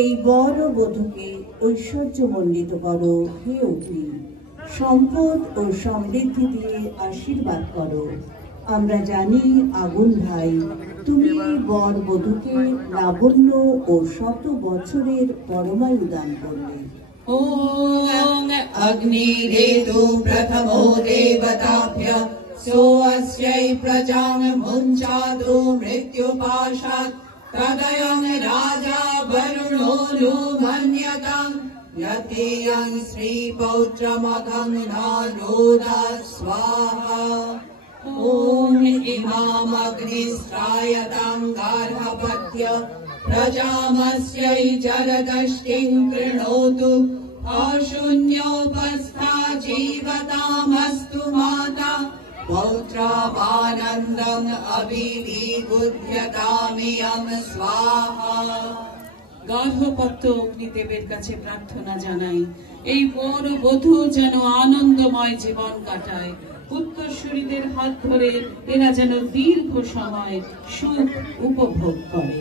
এই বর ও বধূকে ঐশ্বর্যমণ্ডিত করো হে অগ্নি, সম্পদ ও সমৃদ্ধি দিয়ে আশীর্বাদ করো। আমরা জানি আগুন ভাই, তুমি বর বধূকে লাবণ্য ও 100 বছরের পরমায়ু দান করলে। ओम अग्निरेतु प्रथमो देवताभ्य सोऽस्यै प्रजां मुञ्चातु मृत्युपाशात् तदयं राजा वरुणो नु मन्यतां यतेयं श्रीपौत्रमघं नानोदा स्वाहा। ओम इमामग्निस्त्रायतां गार्हपत्य प्रजामस्यै जरदष्टिं कृणोतु अशून्योपस्था जीवतामस्तु माता पौत्रमानन्दम् अभिविबुध्यतामियं स्वाहा। গার্হপত্য অগ্নিদেবের কাছে প্রার্থনা জানাই, এই বর ও বধূ যেন আনন্দময় জীবন কাটায়। উত্তরসূরিদের হাত ধরে এরা যেন দীর্ঘ সময় সুখ উপভোগ করে।